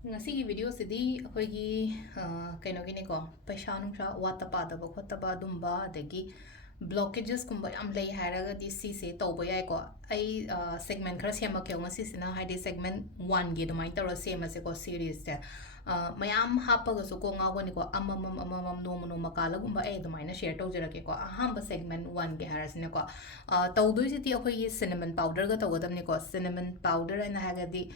ngasi video sidi akhoi kaino gine ko paisa nungsha wata pada ba khota ba dumba adagi blockages kumba yam lei haraga di si se to bo yai ko ai segment khara sema ke ngasi sina haidi segment 1 gi domai taro sema se ko series te mayam hapa ga so ko nga ko ni ko amam no no makala gumba ai domai na share to jira ke ko ahamba segment 1 ge harasine ko tawdu si ti akhoi cinnamon powder ga tawadam ni ko cinnamon powder na haga di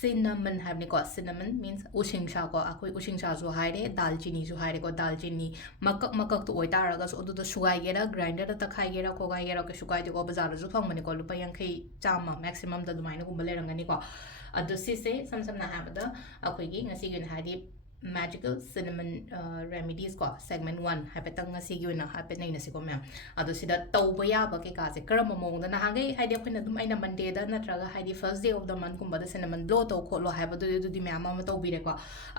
cinnamon havni ko cinnamon means using sha ko akoi using sha zo haire dalchini zo haire ko dalchini makak to oita raga so do sugai gera grinder da khai gera ko gai gera ko sugai de ko bazar zo phang mani ko lupa yang khai chama maximum da dumaina gumba le rangani ko adu si se sam na ha da akoi gi ngasi gin hadi magical cinnamon remedies ko segment 1 hapetang ngasi gi na hapet nei na si ko ma'am adu sida tawba ya ba ke ka se karam mong da na hagai haidi akhoi dum aina monday da na traga haidi first day of the month kumba da cinnamon blow to kholo ha ba du di ma'am ma to bi re ko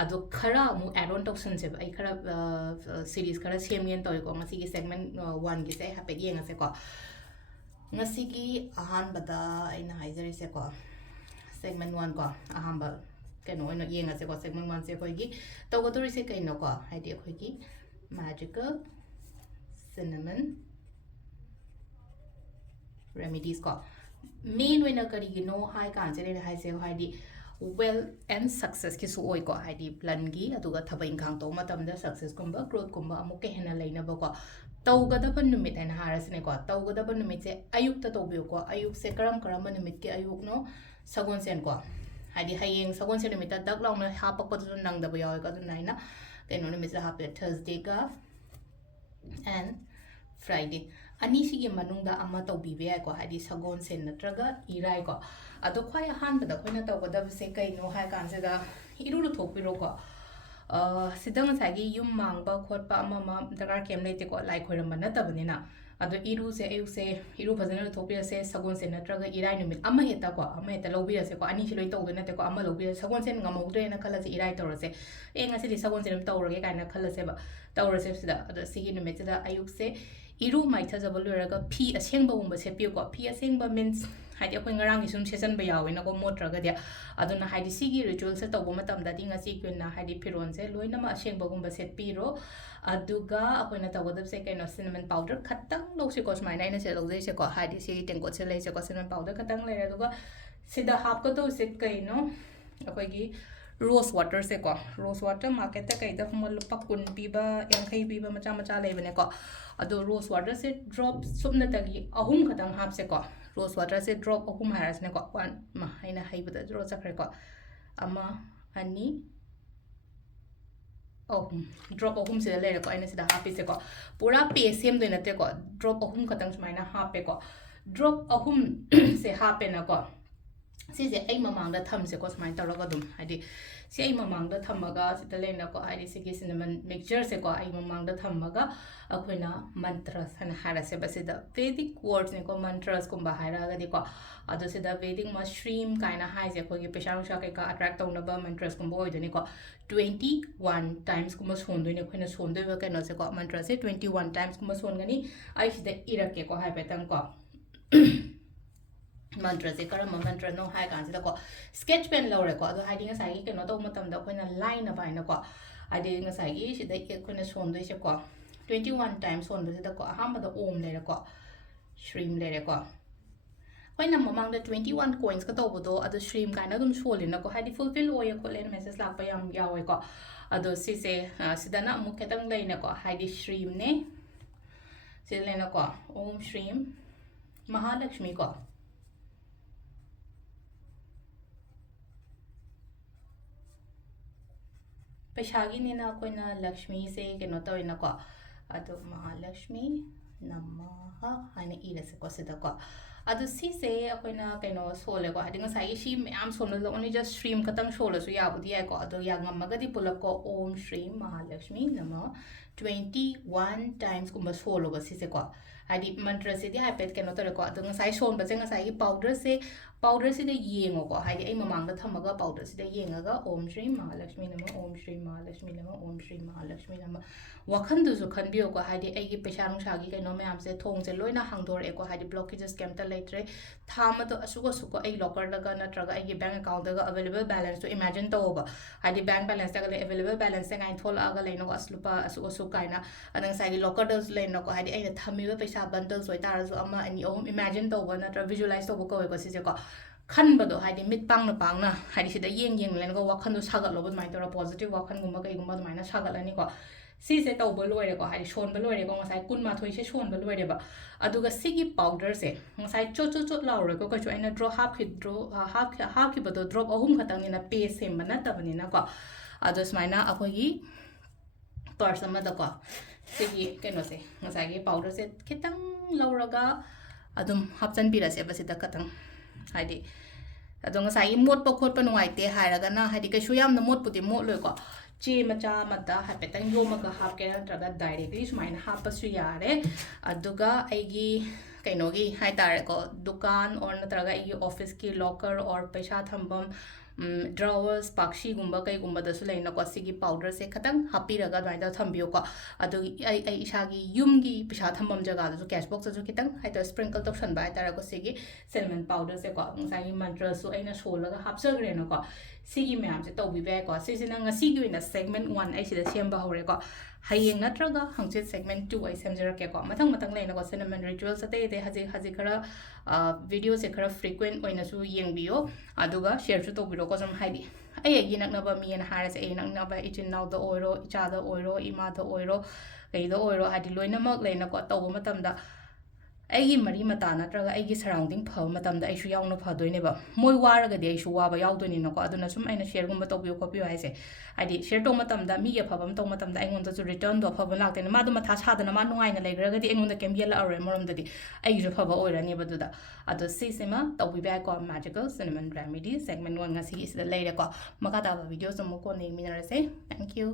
adu khara mu add on toxin se ai khara series khara sem yen to ko ngasi gi segment 1 gi se hapet yeng se ko ngasi gi ahan bada aina haizari se ko segment 1 ko ahan ba kano ino yenga se ko segment 1 se ko gi to go to se kaino ko haidi ko gi magical cinnamon remedies ko main winner kari gi no hai kan se le hai se haidi well and success ki su oi ko haidi plan gi aduga thaba ingkhang to matam da success kumba growth kumba amuke hena leina ba ko tawgada numit na harasne ko tawgada numit se ayuk ta to bi ko ayuk se karam numit ki ayuk no sagon sen ko haidi hayeng sagon sen numit dak long na hapak pa tu nang da ba yaw ka tu naina keno numit sa hape thursday ka and friday ani sigi manungda ama tawbibe ai ko haidi sagon sen natraga irai ko ado khwai han bada khoina tawgada se kaino ha kan se da iru lu thokpiro ko sidang sagi yum mangba khotpa ama dagar kem leite ko lai khoiram na tabani na ado iru se ayu se iru phajana thopira se sagon se natraga irai numit ama heta lobira se ko ani siloi tawde na te ko ama lobira sagon se ngamogdre na khala se irai tawrase e ngasi li sagon se nam tawrage kaina khala se ba tawrase sida ado sigi numit sida ayuk se iru mai thajaba luraga phi asengba umba se pi ko phi asengba means haidi akhoi ngarang isum season ba yawe na ko motraga dia aduna haidi sigi ritual se tawbo matam da dinga si kwena haidi piron se loina ma asengba gumba set piro aduga akhoi na tawodab se kaino cinnamon powder khatang lo se ko smai na se lo se ko haidi si tenko se le se ko cinnamon powder khatang le aduga sida hap ko to se kaino akhoi gi rose water se ko rose water market ta kai da mal lupa kun piba yang khai piba macha le bane ko ado rose water se drop subna tagi ahum khatang hap se ko rose water se drop ahum haras ne ko one ma haina haibada ro chakre ko ama ani ahum drop ahum se le ko aina sida hapi se ko pura pe sem de na te ko drop ahum khatang smaina hape ko drop ahum se hape na ko sise ai mamang da tham se ko smai taraga dum haidi si ai mamang da thamaga sita lena ko haidi sigi cinnamon mixture se ko ai mamang da thamaga akhoina mantras hana hara se basida vedic words ne ko mantras kumba hara ga di ko adu sida vedic mushroom kaina hai je ko gi pesang sha kai ka attract tawna ba mantras kumba oi doni ko 21 times kumba son doi ne khoina son doi ba ka no se ko mantra se 21 times kumba son gani ai sida irake ko hai petang ko mantra se karam mantra no hai kan se ko sketch pen lo re ko ado hai dinga sai ke no to matam da khoina line na bai na ko adi nga sai gi se da ke khoina son doi se ko 21 times son doi se da ko aham da om le re ko shrim le re ko khoina mamang da 21 coins ka to bodo ado shrim ka na dum shole na ko hai di fulfill oya ko le message lak pa yam yawe ko ado si se sidana mu ketang le na ko hai di shrim ne se le na ko om shrim mahalakshmi ko Peisagi ni na koina Lakshmi se keno to ina ko ado Mahalakshmi namaha haina ira se ko sida ko ado si se koina keno sole ko hadinga sai shi am somna lo only just stream katang sole so ya budi ko ado ya ngamaga di pulak ko om shri Mahalakshmi namaha 21 times kumba solo ba si se ko ꯍꯥꯏꯗꯤ ꯃꯟꯇ꯭ꯔꯁꯤꯗꯤ ꯍꯥꯏꯐꯦꯠ ꯀꯩꯅꯣ ꯇꯧꯔꯦꯀꯣ ꯑꯗꯣ ꯉꯁꯥꯏ ꯁꯣꯟꯕꯁꯦ ꯉꯁꯥꯏꯒꯤ ꯄꯥꯎꯗꯔꯁꯤꯗ ꯌꯦꯡꯉꯣꯀꯣ ꯍꯥꯏꯗꯤ ꯑꯩ ꯃꯃꯥꯡꯗ ꯊꯝꯃꯒ ꯄꯥꯎꯗꯔꯁꯤꯗ ꯌꯦꯡꯉꯒ ꯑꯣꯝ ಶ್ꯔꯤ ꯃꯍꯥꯂꯛꯁꯃꯤ ꯅꯃ ꯑꯣꯝ ಶ್ꯔꯤ ꯃꯍꯥꯂꯛꯁꯃꯤ ꯅꯃ ꯑꯣꯝ ಶ್ꯔꯤ ꯃꯍꯥꯂꯛꯁꯃꯤ ꯅꯃ ꯋꯥꯈꯟꯗꯨꯁꯨ ꯈꯟꯕꯤꯌꯣꯀꯣ ꯍꯥꯏꯗꯤ ꯑꯩꯒꯤ ꯄꯩꯁꯥ ꯅꯨꯡꯁꯥꯒꯤ ꯀꯩꯅꯣ ꯃꯌꯥꯝꯁꯦ ꯊꯣꯡꯁꯦ ꯂꯣꯏꯅ ꯍꯥꯡꯗꯣꯔꯛꯑꯦꯀꯣ ꯍꯥꯏꯗꯤ ꯕ꯭ꯂꯣꯀꯦꯖꯦꯁ ꯀꯩꯝꯇ ꯂꯩꯇ꯭ꯔꯦ ꯊꯥ ꯑꯃꯗꯣ ꯑꯁꯨꯛ ꯑꯩ ꯂꯣꯀꯔꯗꯒ ꯅꯠꯇ꯭ꯔꯒ ꯑꯩꯒꯤ ꯕꯦꯡꯛ ꯑꯦꯀꯥꯎꯟꯇꯒ ꯑꯦꯕꯦꯂꯦꯕꯜ ꯕꯦꯂꯦꯟꯁꯇꯣ ꯏꯃꯦꯖꯤꯟ ꯇꯧꯋꯣꯕ ꯍꯥꯏꯗꯤ ꯕꯦꯡꯛ ꯕꯦꯂꯦꯟꯁꯇꯒ ꯂꯩ ꯑꯦꯕꯦꯂꯦꯕꯜ ꯕꯦꯂꯦꯟꯁꯁꯦ ꯉꯥꯏ ꯊꯣꯛꯂꯛꯑꯒ ꯂꯩꯅꯀꯣ ꯑꯁ ꯂꯨꯄꯥ ꯑꯁꯨꯛ ꯀꯥꯏꯅ ꯑꯗ ꯉꯁꯥꯏꯒꯤ ꯂꯣꯀꯔꯗꯁꯨ ꯂꯩꯅꯀꯣ ꯍꯥꯏꯗꯤ ꯑꯩꯅ ꯊꯝꯃꯤꯕ ꯄꯩꯁꯥ ꯕꯟꯗꯜꯁ ꯑꯣꯏꯇꯥꯔꯁꯨ ꯑꯃ ꯑꯅꯤ ꯑꯍꯨꯝ ꯏꯃꯦꯖꯤꯟ ꯇꯧꯕ ꯅꯠꯇ꯭ꯔꯒ ꯚꯤꯖꯨꯑꯦꯂꯥꯏꯁ ꯇꯧꯕ ꯀꯧꯋꯦꯀꯣ ꯁꯤꯁꯦꯀꯣ ꯈꯟꯕꯗꯣ ꯍꯥꯏꯗꯤ ꯃꯤꯠ ꯄꯥꯡꯅ ꯍꯥꯏꯗꯤ ꯁꯤꯗ ꯂꯩꯅꯀꯣ ꯋꯥꯈꯟꯗꯣ ꯁꯥꯒꯠꯂꯣꯕ ꯑꯗꯨꯃꯥꯏꯅ ꯇꯧꯔꯒ ꯄꯣꯖꯤꯇꯤቭ ꯋꯥꯈꯟꯒꯨꯝꯕ ꯀꯩꯒꯨꯝꯕ ꯑꯗꯨꯃꯥꯏꯅ ꯁꯥꯒꯠꯂꯅꯤꯀꯣ ꯁꯤꯁꯦ ꯇꯧꯕ ꯂꯣꯏꯔꯦꯀꯣ ꯍꯥꯏꯗꯤ ꯁꯣꯟꯕ ꯂꯣꯏꯔꯦꯀꯣ ꯉꯁꯥꯏ 12ꯁꯦ ꯁꯣꯟꯕ ꯂꯣꯏꯔꯦꯕ ꯑꯗꯨꯒ ꯁꯤꯒꯤ ꯄꯥꯎꯗꯔꯁꯦ ꯉꯁꯥꯏ ꯆꯣꯠ ꯂꯥꯎꯔꯣꯏꯀꯣ ꯀꯩꯁꯨ ꯑꯩꯅ ꯍꯥꯞꯈꯤꯕꯗꯣ ꯗ꯭ꯔꯣꯞ 3 ꯈꯛꯇꯪꯅꯤꯅ ꯄꯦꯁ ꯁꯦꯝꯕ ꯅꯠꯇꯕꯅꯤꯅꯀꯣ ꯑꯗꯣ ꯁꯨꯃꯥꯏꯅ ꯑꯩꯈꯣꯏꯒꯤ ꯄꯔꯁ ꯑꯃꯗꯀꯣ ꯁꯤꯒꯤ ꯀꯩꯅꯣꯁꯦ ꯉꯁꯥꯏꯒꯤ ꯄꯥꯎꯗꯔꯁꯦ ꯈꯤꯇꯪ ꯂꯧꯔꯒ ꯑꯗꯨꯝ ꯍꯥꯞꯆꯟꯕꯤꯔꯁꯦꯕ ꯁꯤꯗ ꯈꯇꯪ ꯍꯥꯏꯗꯤ ꯑꯗꯣ ꯉꯁꯥꯏꯒꯤ ꯃꯣꯠꯄ ꯈꯣꯠꯄ ꯅꯨꯡꯉꯥꯏꯇꯦ ꯍꯥꯏꯔꯒꯅ ꯍꯥꯏꯗꯤ ꯀꯩꯁꯨ ꯌꯥꯝꯅ ꯃꯣꯠꯄꯨꯗꯤ ꯃꯣꯠꯂꯣꯏꯀꯣ ꯆꯦ ꯃꯆꯥ ꯑꯃꯗ ꯍꯥꯏꯐꯦꯠꯇꯪ ꯌꯣꯝꯃꯒ ꯍꯥꯞꯀꯦꯔꯥ ꯅꯠꯇ꯭ꯔꯒ ꯗꯥꯏꯔꯦꯛꯂꯤ ꯁꯨꯃꯥꯏꯅ ꯍꯥꯞꯄꯁꯨ ꯌꯥꯔꯦ ꯑꯗꯨꯒ ꯑꯩꯒꯤ ꯀꯩꯅꯣꯒꯤ ꯍꯥꯏꯇꯥꯔꯦꯀꯣ ꯗꯨꯀꯥꯟ ꯑꯣꯔ ꯅꯠꯇ꯭ꯔꯒ ꯑꯩꯒꯤ ꯑꯣꯐꯤꯁꯀꯤ ꯂꯣꯀꯔ ꯑꯣꯔ ꯄꯩꯁꯥ ꯊꯝꯐꯝ ꯗ꯭ꯔꯥꯋꯔꯁ ꯄꯥꯛꯁꯤꯒꯨꯝꯕ ꯀꯩꯒꯨꯝꯕꯗꯁꯨ ꯂꯩꯅꯀꯣ ꯁꯤꯒꯤ ꯄꯥꯎꯗꯔꯁꯦ ꯈꯇꯪ ꯍꯥꯞꯄꯤꯔꯒ ꯑꯗꯨꯃꯥꯏꯅ ꯊꯝꯕꯤꯌꯨꯀꯣ ꯑꯗꯨꯒꯤ ꯑꯩ ꯏꯁꯥꯒꯤ ꯌꯨꯝꯒꯤ ꯄꯩꯁꯥ ꯊꯝꯐꯝ ꯖꯒꯥꯗꯁꯨ ꯀꯦꯁꯕꯣꯛꯁꯇꯁꯨ ꯈꯤꯇꯪ ꯍꯥꯏꯇꯥꯔꯦ ꯁ꯭ꯄ꯭रिꯡꯀꯜ ꯇꯧꯁꯟꯕ ꯍꯥꯏꯇꯥꯔꯦꯀꯣ ꯁꯤꯒꯤ ꯁꯤꯅꯃꯟ ꯄꯥꯎꯗꯔꯁꯦꯀꯣ ꯉꯁꯥꯏꯒꯤ ꯃꯟꯇ꯭ꯔꯁꯨ ꯑꯩꯅ ꯁꯣꯜꯂꯒ ꯍꯥꯞꯆꯈ꯭ꯔꯦꯅꯀꯣ ꯁꯤꯒꯤ ꯃꯌꯥꯝꯁꯦ ꯇꯧꯕꯤꯕ ꯌꯥꯏꯀꯣ ꯁꯤꯁꯤꯅ ꯉꯁꯤꯒꯤ ꯑꯣꯏꯅ ꯁꯦꯒꯃꯦꯟ 1 ꯑꯩ ꯁꯤꯗ ꯁꯦꯝꯕ ꯍꯧꯔꯦꯀꯣ ꯍꯌꯦꯡ ꯅꯠꯇ꯭ꯔꯒ ꯍꯪꯆꯤꯠ ꯁꯦꯒꯃꯦꯟ 2 ꯑꯩ ꯁꯦꯝꯖꯔꯛꯀꯦꯀꯣ ꯃꯊꯪ ꯂꯩꯅꯀꯣ ꯁꯤꯅꯃꯟ ꯔꯤꯆꯨꯋꯦꯜꯁ ꯑꯇꯩ ꯍꯧꯖꯤꯛ ꯈꯔ ꯚꯤꯗꯤꯑꯣꯁꯦ ꯈꯔ ꯐ꯭ꯔꯤꯀ꯭ꯋꯦꯟ ꯑꯣꯏꯅꯁꯨ ꯌꯦꯡꯕꯤꯌꯣ ꯑꯗꯨꯒ ꯁꯦꯌꯔꯁꯨ ꯇꯧꯕꯤꯔꯣꯀꯣ ꯁꯨꯝ ꯍꯥꯏꯗꯤ ꯑꯩꯒꯤ ꯅꯛꯅꯕ ꯃꯤꯅ ꯍꯥꯏꯔꯁꯦ ꯑꯩ ꯅꯛꯅꯕ ꯏꯆꯤꯟ ꯏꯅꯥꯎꯗ ꯑꯣꯏꯔꯣ ꯏꯆꯥꯗ ꯑꯣꯏꯔో ꯏꯃꯥꯗ ꯑꯣꯏꯔో ꯀꯩꯗ ꯑꯣꯏꯔꯣ ꯍꯥꯏꯗꯤ ꯂꯣꯏꯅꯃꯛ ꯂꯩꯅꯀꯣ ꯇꯧꯕ ꯃꯇꯝꯗ ꯑꯩꯒꯤ ꯃꯔꯤ ꯃꯇꯥ ꯅꯠꯇ꯭ꯔꯒ ꯑꯩꯒꯤ ꯁꯔꯥꯎꯟꯗꯤꯡ ꯐꯕ ꯃꯇꯝꯗ ꯑꯩꯁꯨ ꯌꯥꯎꯅ ꯐꯗꯣꯏꯅꯦꯕ ꯃꯣꯏ ꯋꯥꯔꯒꯗꯤ ꯑꯩꯁꯨ ꯋꯥꯕ ꯌꯥꯎꯗꯣꯏꯅꯤꯅꯀꯣ ꯑꯗꯨꯅ ꯁꯨꯝ ꯑꯩꯅ ꯁꯦꯌꯔꯒꯨꯝꯕ ꯇꯧꯕꯤꯌꯨ ꯈꯣꯠꯄꯤꯌꯨ ꯍꯥꯏꯁꯦ ꯍꯥꯏꯗꯤ ꯁꯦꯌꯔ ꯇꯧꯕ ꯃꯇꯝꯗ ꯃꯤꯒꯤ ꯑꯐꯕ ꯑꯃ ꯇꯧꯕ ꯃꯇꯝꯗ ꯑꯩꯉꯣꯟꯗꯁꯨ ꯔꯤꯇꯔꯟꯗꯣ ꯑꯐꯕ ꯂꯥꯛꯇꯣꯏꯅꯦ ꯃꯥꯗꯣ ꯃꯊꯥ ꯁꯥꯗꯅ ꯃꯥ ꯅꯨꯡꯉꯥꯏꯅ ꯂꯩꯈ꯭ꯔꯒꯗꯤ ꯑꯩꯉꯣꯟꯗ ꯀꯩꯝ ꯌꯦꯜꯂꯛꯑꯔꯣꯏ ꯑꯃꯔꯣꯝꯗꯗꯤ ꯑꯩꯒꯤꯁꯨ ꯐꯕ ꯑꯣꯏꯔꯅꯦꯕ ꯑꯗꯨꯗ ꯑꯗꯣ ꯁꯤꯁꯤꯃ ꯇꯧꯕꯤꯕ ꯌꯥꯏꯀꯣ ꯃꯦꯖꯤꯀꯦꯜ ꯁꯤꯅꯃꯟ ꯔꯦꯃꯤꯗꯤ ꯁꯦꯒꯃꯦꯟ 1 ꯉꯁꯤꯒꯤ ꯁꯤꯗ ꯂꯩꯔꯦꯀꯣ ꯃꯈꯥ ꯇꯥꯕ ꯚꯤꯗꯤꯑꯣꯁꯨ ꯑꯃꯨꯛ ꯀꯣꯟꯅ ꯌꯦꯡꯃꯤꯟꯅꯔꯁꯦ ꯊꯦꯡꯛ ꯌꯨ